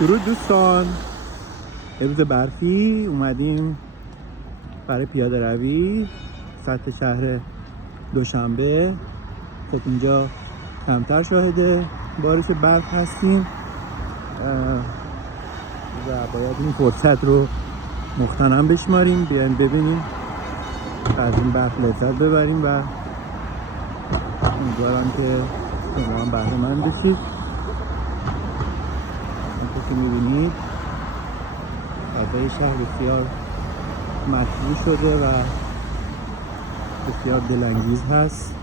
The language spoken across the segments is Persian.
درود دوستان، امروز برفی اومدیم برای پیاده روی سطح شهر دوشنبه. خب اینجا کمتر شاهد بارش برف هستیم و باید این فرصت رو مغتنم بشماریم، بیاین ببینیم از این برف لذت ببریم و امیدوارم که شما هم بهره مند بشید. همونطور که میبینید فضای شهر بسیار مطبوع شده و بسیار دلانگیز هست.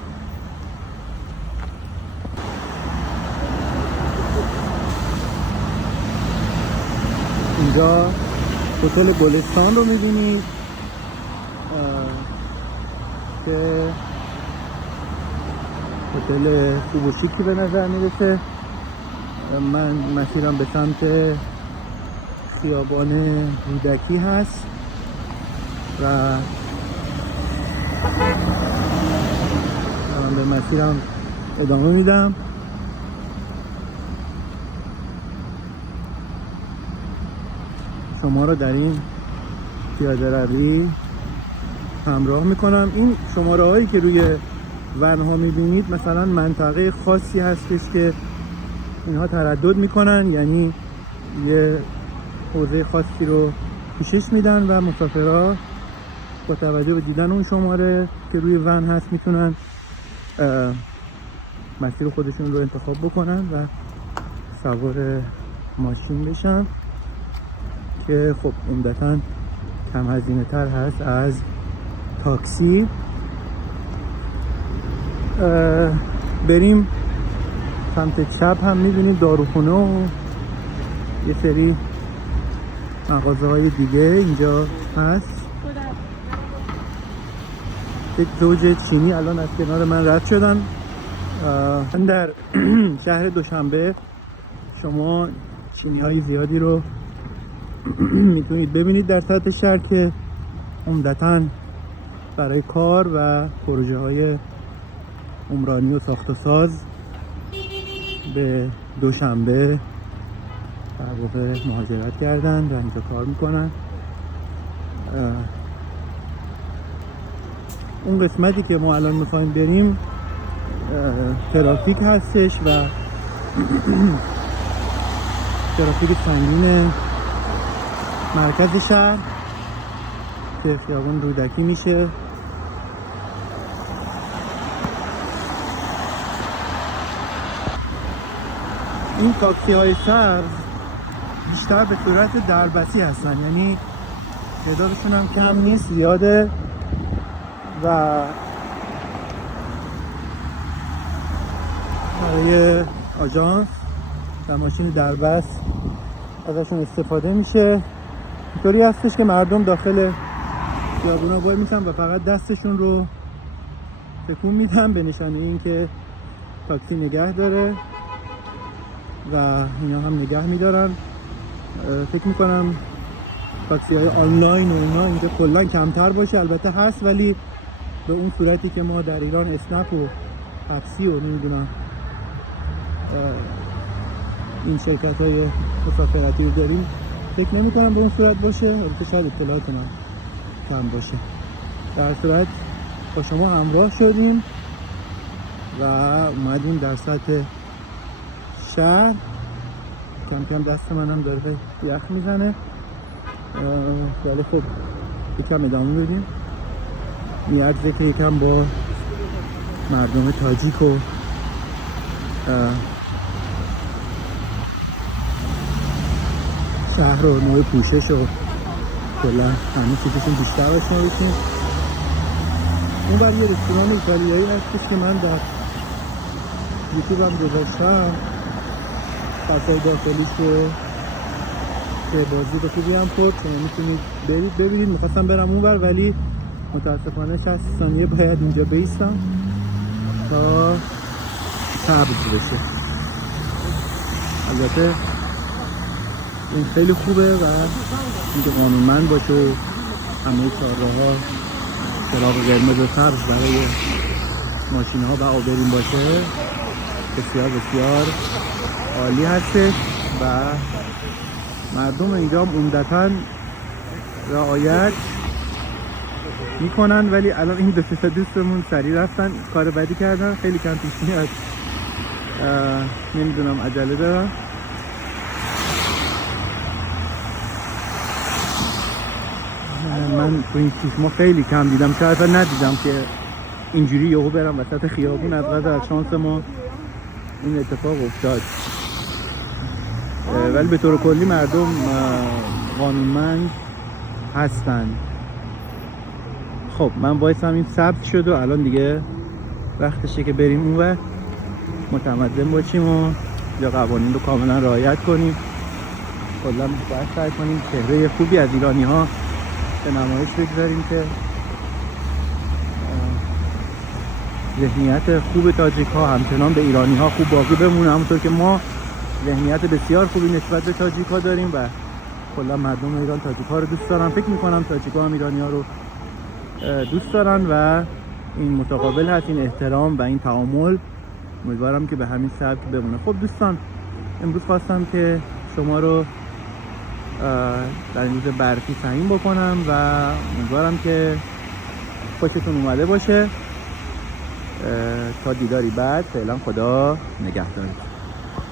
اینجا هتل گلستان رو میبینید که هتل خوب و شیکی به نظر میرسه. من مسیرم به سمت خیابان رودکی هست و من به مسیرم ادامه میدم. شما رو در این پیاده روی همراه میکنم. این شماره هایی که روی ون ها میبینید مثلا منطقه خاصی هستش که اینها تردد میکنن، یعنی یه حوزه خاصی رو پوشش میدن و مسافرها با توجه به دیدن اون شماره که روی ون هست میتونن مسیر خودشون رو انتخاب بکنن و سوار ماشین بشن که خب عمدتاً کم هزینه تر هست از تاکسی. بریم سمت چپ هم میبینید داروخونه و یه سری مغازه های دیگه اینجا هست. یک زوج چینی الان از کنار من رد شدن. من در شهر دوشنبه شما چینی های زیادی رو میتونید ببینید در سطح شهر که عمدتاً برای کار و پروژه های عمرانی و ساخت و ساز به دوشنبه در واقع مهاجرت کردن و اینجا کار میکنن. اون قسمتی که ما الان میخوایم بریم ترافیک هستش و ترافیک سنگین مرکز شهر که خیابان رودکی میشه. این تاکسی های سبز بیشتر به صورت دربستی هستن، یعنی تعدادشون هم کم نیست، زیاده و برای آژانس و ماشین دربست ازشون استفاده میشه. اینطوری هستش که مردم داخل خیابونا وای میسن و فقط دستشون رو تکون میدن به نشانه این که تاکسی نگه داره و اینا هم نگه میدارن. فکر میکنم تاکسی های آنلاین و اینا اینجا کلا کمتر باشه، البته هست ولی به اون صورتی که ما در ایران اسنپ و پپسی و نمیدونم این شرکت های مسافرتی رو داریم فکر نمی کنم به اون صورت باشه، البته شاید اطلاعات من کم باشه. در صورت با شما همراه شدیم و اومدیم در سطح شهر. کم کم دست منم داره یخ میزنه ولی خب یکم ادامه بدیم. میارزه که یکم با مردم تاجیک و شهر و نوع پوشش و کلا همه چیزشون بیشتر آشنا بشیم. اون بر یه رستوران ایتالیایی هستش که من در یوتیوب هم گذاشتم، فضای داخلیش رو که بازی به خوبی هم خورد، میتونید برید ببینید. میخواستم برم اون بر ولی متاسفانه 60 ثانیه باید اینجا بیستم تا سبز بشه. البته این خیلی خوبه و اینکه قانونمند باشه و همه چهارراه‌ها چراغ قرمز و سبز برای ماشین‌ها و آبرین باشه بسیار بسیار عالی هستش. و مردم اینجا هم عمدتاً رعایت میکنن، ولی الان این دو تا دوستمون سریع رفتن کار بدی کردن، خیلی کم پیش میاد، نمیدونم عجله دارم. من تو این 6 ماه خیلی کم دیدم، شاید ندیدم که اینجوری یهو برم وسط خیابون از قدر از شانس ما این اتفاق افتاد. ولی به طور کلی مردم قانونمند هستن. خب من وایسم این ثبت شد و الان دیگه وقتشه که بریم اونور متمدن باشیم و یا قوانین رو کاملا رعایت کنیم. کلا باید سعی کنیم چهره خوبی از ایرانی ها به نمایش بگذاریم که ذهنیت خوب تاجیک ها همچنان به ایرانی ها خوب باقی بمونه، همونطور که ما ذهنیت بسیار خوبی نسبت به تاجیک ها داریم و کلا مردم ایران تاجیک ها رو دوست دارن. فکر میکنم تاجیک ها هم ایرانی ها رو دوست دارن و این متقابل هست، این احترام و این تعامل. امیدوارم که به همین سبک بمونه. خب دوستان، امروز خواستم که شما رو در این روز برفی سهیم بکنم و امیدوارم که خوشتون اومده باشه. تا دیداری بعد، فعلا خدا نگهدار.